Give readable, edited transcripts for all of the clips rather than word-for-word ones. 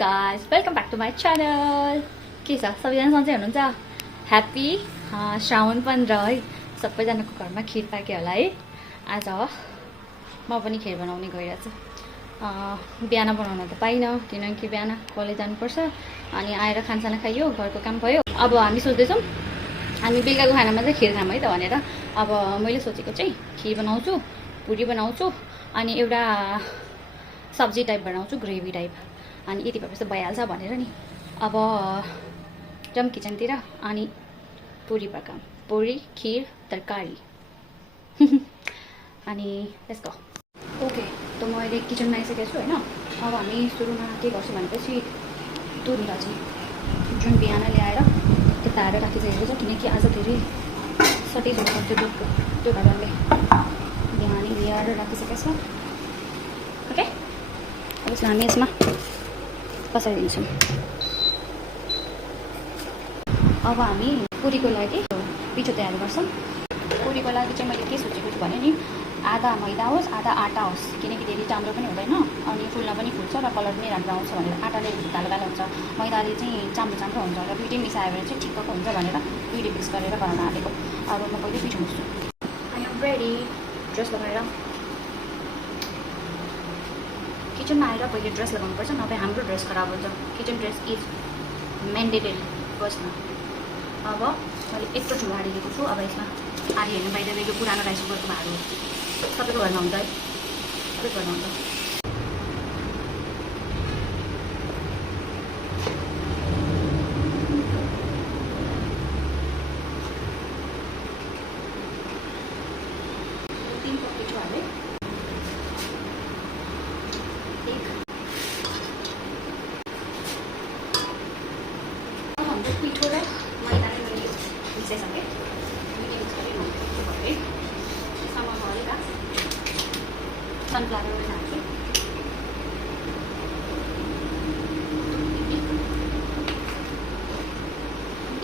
guys, welcome back to my channel. के छ सबैजना सन्चै हुनुहुन्छ? ह्यापी श्रावण 15 है। सबैजनाको घरमा खिर पाक्यो होला है। आज म पनि खिर बनाउने गइरहेको छु। बिहान बनाउन त पाइनँ किनकि बिहान कलेज जानुपर्छ अनि आएर खानसाना खाइयो, घरको काम भयो। अब हामी सोच्दैछौँ हामी बेलुकाको खानामा चाहिँ खिर खाम है त भनेर। अब मैले सोचेको चाहिँ खिर बनाउँछु, पुरी बनाउँछु अनि एउटा सब्जी टाइप बनाउँछु, ग्रेभी टाइप। अनि यति भएपछि भइहाल्छ भनेर नि। अब जाउँ किचनतिर अनि पुरी पकाऊँ, पुरी खिर तरकारी। अनि लेट्स गो। ओके, त म अहिले किचनमा आइसकेको छु होइन। अब हामी सुरुमा के गर्छौँ भनेपछि दुधलाई चाहिँ जुन बिहान ल्याएर तारेर राखिसकेको छ किनकि आज धेरै सटेज हुन्छ दुधको, त्यो कारणले बिहानै ल्याएर राखिसकेको छ। ओके, अब हामी यसमा कसरी दिन्छौँ। अब हामी पुरीको लागि पिठो तयार गर्छौँ। पुरीको लागि चाहिँ मैले के सोचेको छु भने नि आधा मैदा होस् आधा आटा होस्, किनकि धेरै चाम्रो पनि हुँदैन अनि फुल्न पनि फुल्छ र कलर पनि राम्रो आउँछ भनेर। आटाले कालो कालो हुन्छ, मैदाले चाहिँ चाम्रो चाम्रो हुन्छ र दुइटै मिसायो भने चाहिँ ठिक्कको हुन्छ भनेर दुइटै मिक्स गरेर बनाउन आँटेको। अब म पहिले पिठो मुस्छु। I am ready. ड्रेस लगाएर किचनमा आएर पहिले ड्रेस लगाउनुपर्छ, नभए हाम्रो ड्रेस खराब हुन्छ। किचन ड्रेस इज मेन्डेटरी फर्स्टमा। अब मैले यत्रो ठुलो हाडी लिएको छु। अब यसमा हाडी हेर्नु बाहिर यो पुरानो राइस कुकरको भाँडो सबैको घरमा हुन्छ है, सबैको घरमा हुन्छ। पिठो र मैदाले मैले मिसाइसकेँ। मिक्स गरेँ त्यसमा म हल्का सनफ्लावर ओइल हाल्छु।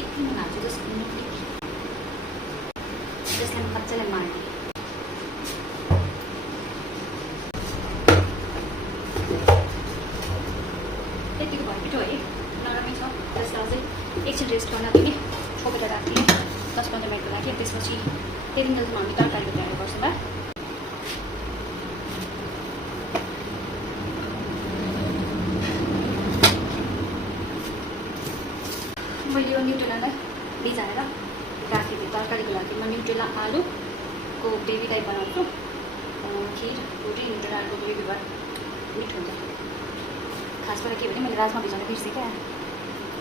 एकछिन हाल्छु जसलाई मजाले मार्ने। यतिको भयो पिठो है, नरमै छ। त्यसलाई चाहिँ एकछिन रेस्ट गर्न दिने, छोपेर राख्ने 10-15 मिनटको लागि। त्यसपछि त्यति बेलासम्म हामी तरकारीको तयारी गर्छौँ ल। मैले यो न्युट्रेलालाई भिजाएर राखेको थिएँ तरकारीको लागि। म न्युट्रेला आलुको ग्रेभी टाइप बनाउँछु। खिर पुरी न्युट्रेलाको ग्रेभी भए मिठो हुन्छ। खासबाट के भने मैले राजमा भिजाउन बिर्सेँ क्या।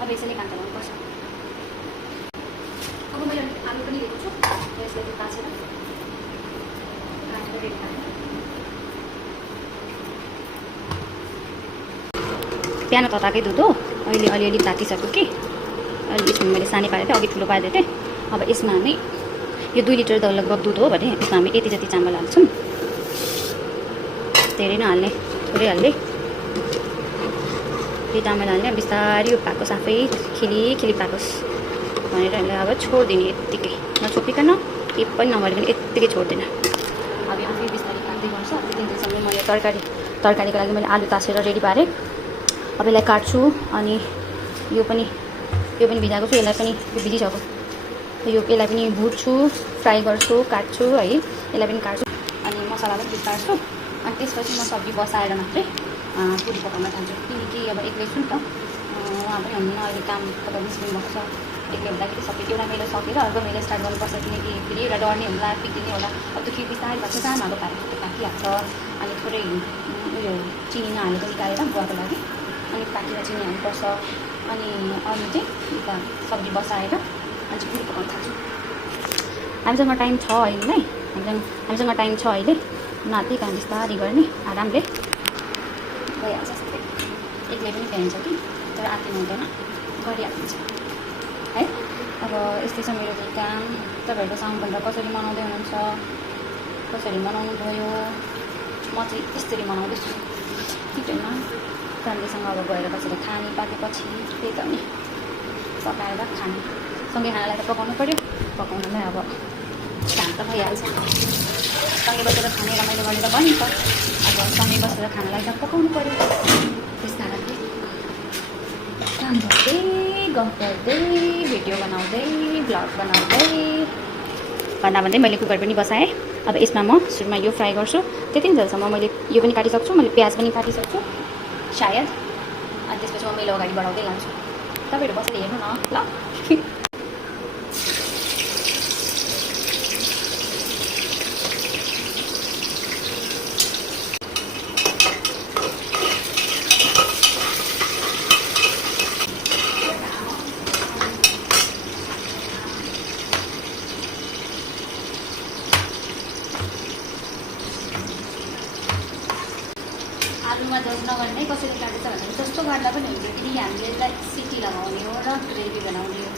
अब यसैले काम चलाउनुपर्छ। अब मैले आलु पनि लिएको छु, यसलाई चाहिँ ताछेर काटेर रेडी पारेँ। बिहान तताएकै दुध हो, अहिले अलिअलि तातिसक्यो कि। अहिले यसमा मैले सानै पारेको थिएँ, अघि ठुलो पारेको थिएँ। अब यसमा हामी यो 2 लिटर त लगभग दुध हो भने यसमा हामी यति जति चामल हाल्छौँ। धेरै नहाल्ने, थोरै हाल्ने। त्यो चामल हाल्ने, बिस्तारै पाकोस्, आफै खिली पाकोस् भनेर यसलाई अब छोडिदिने। यत्तिकै नछोपिकन केही पनि नगरिकन यत्तिकै छोड्दैन। अब यो आफै बिस्तारै काट्दै गर्छ। त्यतिसम्म मैले तरकारीको लागि मैले आलु ताछेर रेडी पारेँ। अब यसलाई काट्छु अनि यो पनि भिजाएको छु। यसलाई पनि भिजिसक्यो। यसलाई पनि भुट्छु, फ्राई गर्छु, काट्छु है। यसलाई पनि काट्छु अनि मसलालाई पनि काट्छु। अनि त्यसपछि म सब्जी बसाएर मात्रै पुरी पकाउन थाल्छु। किनकि अब एक्लै छु नि त, उहाँ पनि हुनुहुन्न। अहिले काम तपाईँ निस्किनु भएको छ। एक्लै हुँदाखेरि सबै एउटा मैले सकेर अर्को मैले स्टार्ट गर्नुपर्छ, किनकि फेरि एउटा डर्ने होला, पिक्ने होला। अब त्यो खिर बिस्तारै भएको सानो पारेको त्यो पाकिहाल्छ। अनि थोरै उयो चिनी नहालेको निकालेर बुवाको लागि अनि पाकेर चिनी हाल्नुपर्छ। अनि अरू चाहिँ यता सब्जी बसाएर अनि चाहिँ पुरी पकाउन थाल्छु। हामीसँग टाइम छ अहिले नै, हामीसँग टाइम छ अहिले। नाति काम बिस्तारै गर्ने आरामले भइहाल्छ। सबै एक्लै पनि भ्याइन्छ कि, तर आत्तिनु हुँदैन, गरिहालिन्छ है। अब यस्तै छ मेरो चाहिँ काम। तपाईँहरूको श्रावण 15 कसरी मनाउँदै हुनुहुन्छ, कसरी मनाउनु भयो? म चाहिँ यसरी मनाउँदैछु किचनमा फ्यामिलीसँग। अब गएर बसेर खाने पाकेपछि त्यही त नि पकाएर खाने। सँगै खानालाई त पकाउनु पऱ्यो, पकाउनुलाई अब काम त भइहाल्छ। सँगै बसेर खाने रमाइलो गर्ने त भनिन्छ। अब सँगै बसेर खानालाई त पकाउनु पऱ्यो। त्यस कारणले काम गर्दै गफ गर्दै भिडियो बनाउँदै भ्लग बनाउँदै भन्दा मैले कुकर पनि बसाएँ। अब यसमा म सुरुमा यो फ्राई गर्छु। त्यतिन्जेलसम्म मैले यो पनि काटिसक्छु, मैले प्याज पनि काटिसक्छु सायद। अनि त्यसपछि म मेरो अगाडि बढाउँदै लान्छु। तपाईँहरू बसेर हेर्नु न ल। आलुमा जज नगर्ने कसरी काटेछ भने जस्तो गर्दा पनि हुन्छ, किनकि हामीले यसलाई सिटी लगाउने हो र ग्रेभी बनाउने हो।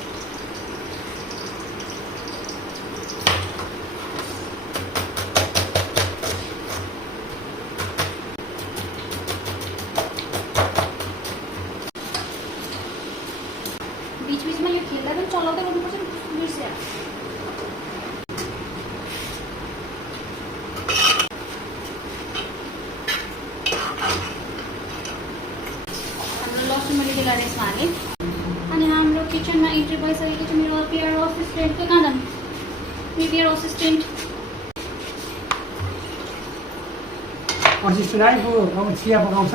बिचबिचमा यो खेल्दा पनि चलाउँदै गर्नुपर्छ नि, बिर्स्या। मैले त्यसलाई रेसमा हालेँ। अनि हाम्रो किचनमा इन्ट्री भइसकेको छ मेरो पियर असिस्टेन्ट। त्यो कहाँ जानु? मेरो पियर असिस्टेन्ट आइपुग्यो। अब चिया पकाउँछ,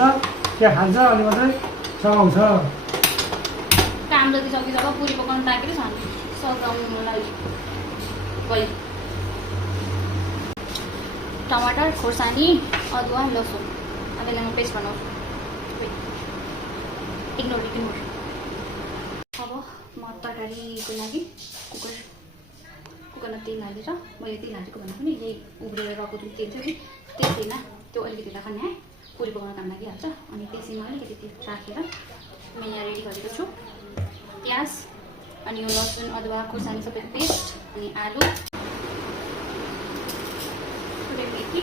चिया खान्छ, अनि मात्रै सघाउँछ। काम जति सक्यो जब पुरी पकाउनु ताकेको छ सघाउनुलाई गयो। टमाटर, खोर्सानी, अदुवा, लसुन अब यसलाई म पेस्ट बनाउँछु। इग्नोर। अब म तरकारीको लागि कुकरमा तेल हालेर, मैले तेल हालेको भन्दा पनि यही उब्रेर गएको जुन तेल थियो कि त्यो तेलमा त्यो अलिकति राख्ने पुरी पकाउन काम लागिहाल्छ। अनि त्यसैमा अलिकति तेल राखेर म यहाँ रेडी गरेको छु। प्याज अनि यो लसुन, अदुवा, खुर्सानी सबै पेस्ट, अनि आलु, मेथी,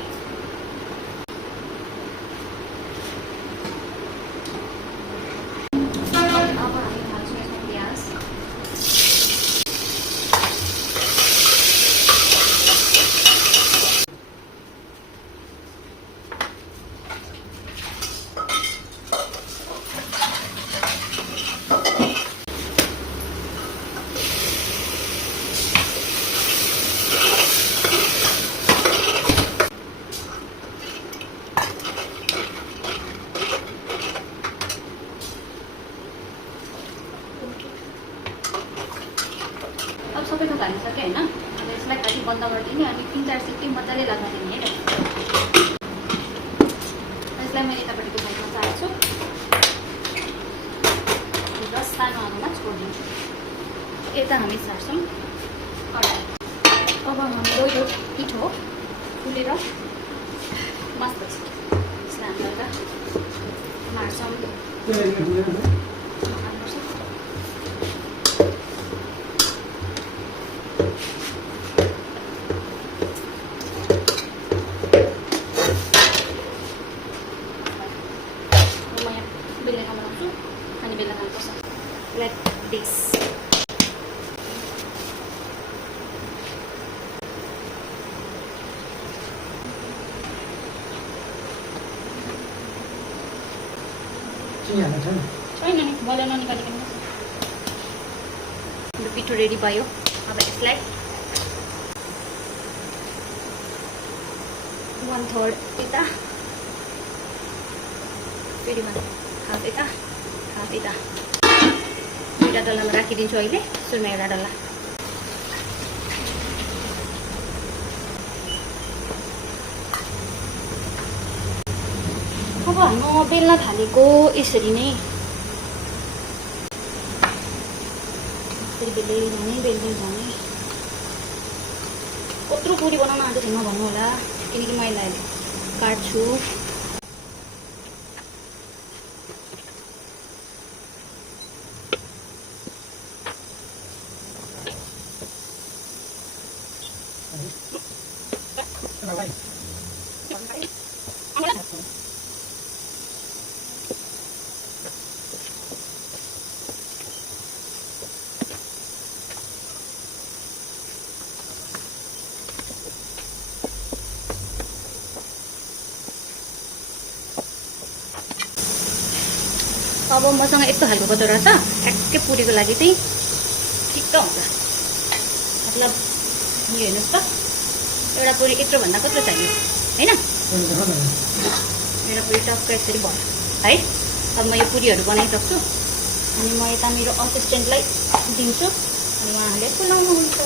सबै थोक हालिसक्यो होइन। अब यसलाई खालि बन्द गरिदिने, अनि 3-4 सिटी मजाले लाग्न दिने है। यसलाई मैले यतापट्टिको साइडमा चाहेको छु र सानो आलुमा छोडिदिन्छु। यता हामी सार्छौँ कराई। अब हाम्रो यो पिठो फुलेर मस्त छ। यसलाई हामी एउटा मार्छौँ। Like this. छैन नि, बल ननिकालिकन हाम्रो पिठो रेडी भयो। अब यसलाई 1/3 यता, फेरि हाफ यता, हाफ यता, दुईवटा डल्लामा राखिदिन्छु। अहिले सुरुमा एउटा डल्ला। अब हाम्रो बेल्न थालेको यसरी नै बेल्दै जाने। कत्रो पुरी बनाउन आएको छैन भन्नु होला, किनकि मैले काट्छु। अब मसँग यस्तो खालको कटोरा छ, ठ्याक्कै पुरीको लागि चाहिँ ठिक्क हुन्छ। मतलब यो हेर्नुहोस् त, एउटा पुरी यत्रोभन्दा कत्रो चाहियो होइन? मेरो पुरी टक्क यसरी भयो है। अब म यो पुरीहरू बनाइसक्छु अनि म यता मेरो असिस्टेन्टलाई दिन्छु अनि उहाँहरूले पुलाउनुहुन्छ।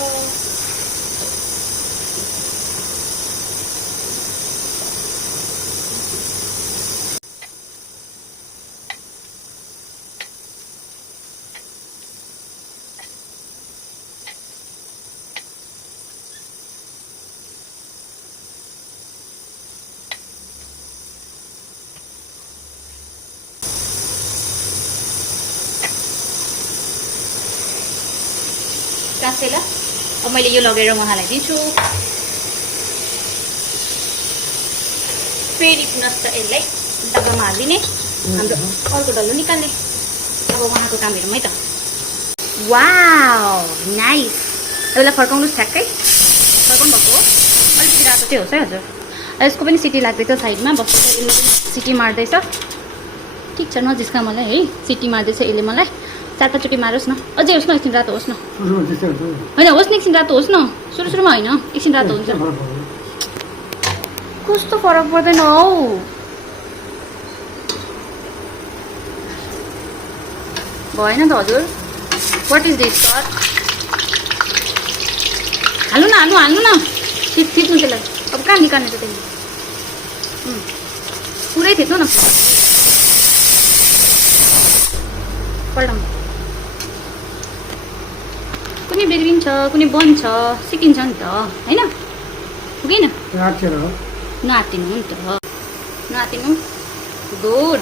कासेला अब मैले यो लगेर उहाँलाई दिन्छु। फेरि पुनः यसलाई डब्बामा हालिदिने, हाम्रो अर्को डल्लो निकाल्ने। अब उहाँको काम हेरौँ है त। Wow nice. यसलाई फर्काउनुहोस् ठ्याक्कै। फर्काउनु भएको हो, अलिकति रातो चाहिँ होस् है हजुर। यसको पनि सिटी लाग्दैछ, साइडमा बस्दै सिटी मार्दैछ। ठिक छ, नजिस्का मलाई है, सिटी मार्दैछ यसले मलाई। 4-5 चोटि मारोस् न, अझै होस् न, एकछिन रातो होस् न। होइन होस् न, एकछिन रातो होस् न, सुरुमा होइन, एकछिन रातो हुन्छ। कस्तो फरक पर्दैन हौ। भएन त हजुर, वाट इज दिस सर? हाल्नु न, हाल्नु न, थिच्नु त्यसलाई। अब कहाँ निकाल्ने त त्यसले? पुरै थिच्नु न, पल्टाउनु। कुनै बिग्रिन्छ, कुनै बन्छ, सिकिन्छ नि त होइन? पुगेन? नआत्तिनु नि त, नआत्तिनु। गुड,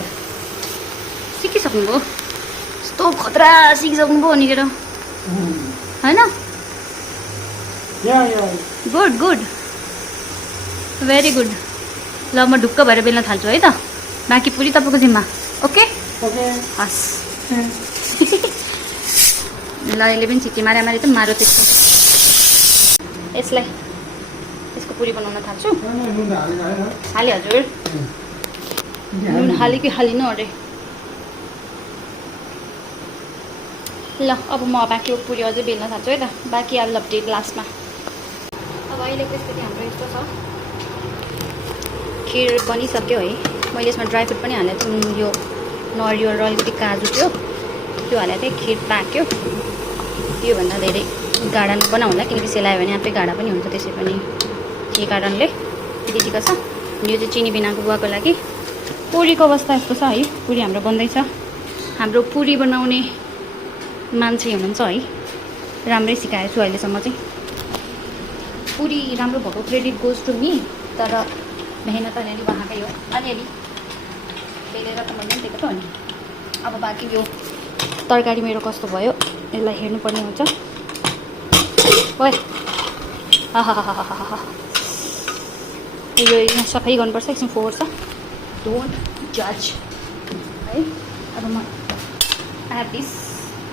सिकिसक्नुभयो। यस्तो खतरा सिकिसक्नुभयो निकेर होइन? Good good, very good. ल म ढुक्क भएर बेल्न थाल्छु है त। बाँकी पुरी तपाईँको जिम्मा। ओके हस्। ल यसले पनि सिटी मारे त मारो त्यस्तो। यसको पुरी बनाउन थाल्छु। हाले हजुर, नुन हाले कि हालिनु अरे। ल अब म बाँकी पुरी अझै बेल्न थाल्छु है त। बाँकी आलु लप्टी ग्लासमा। अब अहिलेको स्थिति हाम्रो यस्तो छ। खिर बनिसक्यो है। मैले यसमा ड्राई फ्रुट पनि हालेको छु। यो नरिवल र अलिकति काजु थियो, त्यो हालेको थिएँ। खिर पाक्यो। योभन्दा धेरै गाढा बनाउँला, किनकि सेलायो भने आफै गाढा पनि हुन्छ। त्यसै पनि त्यही कारणले यति ठिक छ। यो चाहिँ चिनी बिनाको बुवाको लागि। पुरीको अवस्था यस्तो छ है। पुरी हाम्रो बन्दैछ। हाम्रो पुरी बनाउने मान्छे हुनुहुन्छ है, राम्रै सिकाएको छु अहिलेसम्म चाहिँ। पुरी राम्रो भएको क्रेडिट गोज टु मी, तर मेहनत अलिअलि उहाँकै हो। अलिअलि बेलेर त मैले पनि दिएको त हो नि। अब बाँकी यो तरकारी मेरो कस्तो भयो यसलाई हेर्नुपर्ने हुन्छ। ओए यो यहाँ सफाइ गर्नुपर्छ, एकछिन फोहोर छ। डोन्ट जज है। अब म एड दिस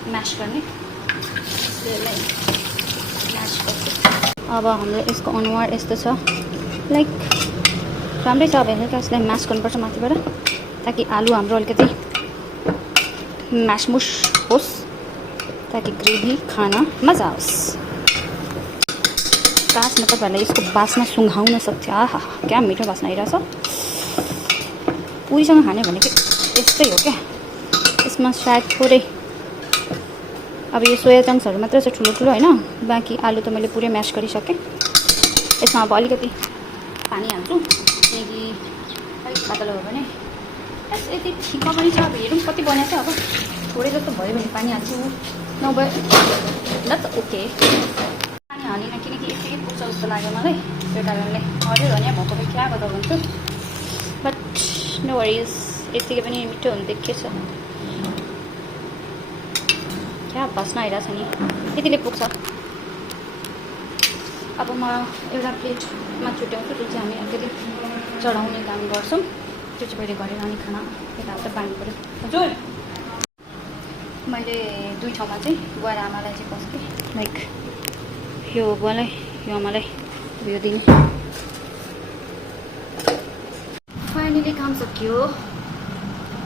म्यास गर्ने, यसलाई म्यास गर्छु। अब हाम्रो यसको अनुहार यस्तो छ, लाइक राम्रै छ। अब हेर्नु यसलाई म्यास गर्नुपर्छ माथिबाट, ताकि आलु हाम्रो अलिकति म्यासमुस होस्, ताकि ग्रेभी खान मजा आओस्। कासमा तपाईँहरूलाई यसको बास्ना सुँघाउन सक्छ। आहा क्या मिठो बास्ना आइरहेछ। पुरीसँग खाने भनेको यस्तै हो क्या। यसमा सायद थोरै अब यो सोया चङ्क्सहरू मात्रै छ ठुलो ठुलो होइन। बाँकी आलु त मैले पुरै म्यास गरिसकेँ। यसमा अब अलिकति पानी हाल्छु, किनकि अलिक पातलो हो भने यति ठिक पनि छ। अब हेरौँ कति बनाएको छ। अब थोरै जस्तो भयो भने पानी हाल्छु, नभए ल त ओके। पानी हालिनँ किनकि यतिकै पुग्छ जस्तो लाग्यो मलाई, त्यो कारणले। हजुर भने भएको पनि क्या गर्दा भन्छु, बट नो वरिज। यतिकै पनि मिठो हुनु देखिएछ। क्या बास्ना आइरहेछ नि, यतिले पुग्छ। अब म एउटा प्लेटमा छुट्याउँछु, जो चाहिँ हामी अलिकति चढाउने काम गर्छौँ। त्यो चाहिँ पहिले गरेर अनि खाना यताउता बाँड्नु पऱ्यो। हजुर मैले 2 ठाउँमा चाहिँ बुवा र आमालाई चाहिँ पस्केँ। लाइक यो बुवालाई, यो आमालाई यो दिन। फाइनली काम सकियो।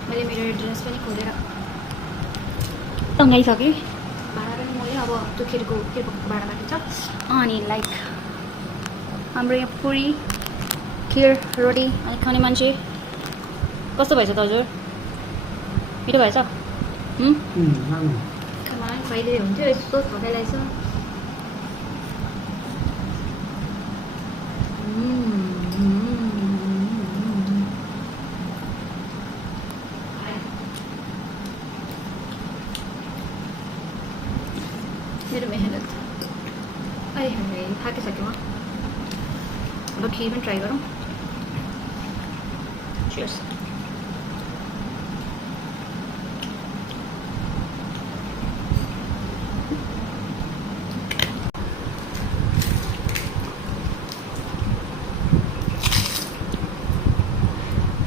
मैले मेरो ड्रेस पनि खोलेर टङ्गाइसक्यो भाडा पनि मैले अब त्यो खिरको भाडा बाँकी छ अनि लाइक हाम्रो यहाँ पुरी खिर रोटी अनि खाने मान्छे कस्तो भएछ त हजुर मिठो भएछ खाना खुवाइदिए हुन्थ्यो यस्तो थकाइरहेछ मेरो मेहनत आइ हाय थाकिसक्यो म अब खिर पनि ट्राई गरौँ चियर्स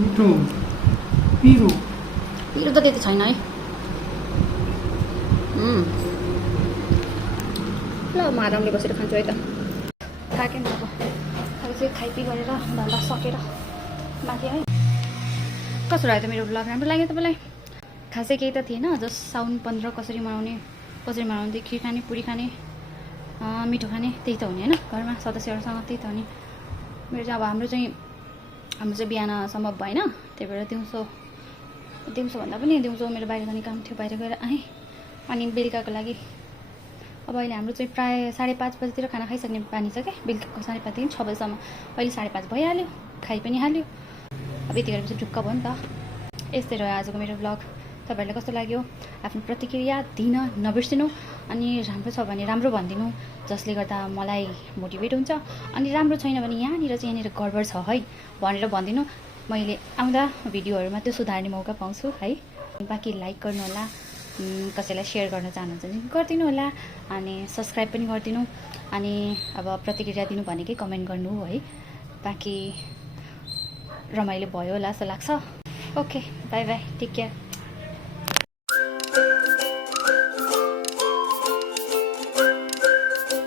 मिठो पिरो पिरो त त्यति छैन है ल म आरामले बसेर खान्छु है त थाकेँ म अब अब चाहिँ खाइपी गरेर धन्दा सकेर माथि है कस्तो लाग्यो त मेरो ब्लग राम्रो लाग्यो तपाईँलाई खासै केही त थिएन जस्ट साउन 15 कसरी मनाउने खिर खाने पुरी खाने मिठो खाने त्यही त हुने होइन घरमा सदस्यहरूसँग त्यही त हुने मेरो चाहिँ अब हाम्रो चाहिँ बिहान सम्भव भएन त्यही भएर दिउँसो भन्दा पनि दिउँसो मेरो बाहिर जाने काम थियो बाहिर गएर आएँ अनि बेलुकाको लागि अब अहिले हाम्रो चाहिँ प्रायः 5:30 बजीतिर खाना खाइसक्ने बानी छ क्या बेलुकाको 5:30 देखि 6 बजीसम्म अहिले 5:30 भइहाल्यो खाइ पनि हाल्यो अब यति गरेपछि ढुक्क भयो नि त यस्तै रह्यो आजको मेरो ब्लग तपाईँहरूलाई कस्तो लाग्यो आफ्नो प्रतिक्रिया दिन नबिर्सिनु अनि राम्रो छ भने राम्रो भनिदिनु जसले गर्दा मलाई मोटिभेट हुन्छ अनि राम्रो छैन भने यहाँनिर गडबड छ है भनेर भनिदिनु मैले आउँदा भिडियोहरूमा त्यो सुधार्ने मौका पाउँछु है बाँकी लाइक गर्नुहोला कसैलाई सेयर गर्न चाहनुहुन्छ भने गरिदिनु होला अनि सब्सक्राइब पनि गरिदिनु अनि अब प्रतिक्रिया दिनु भनेकै कमेन्ट गर्नु है बाँकी रमाइलो भयो होला जस्तो लाग्छ okay bye bye take care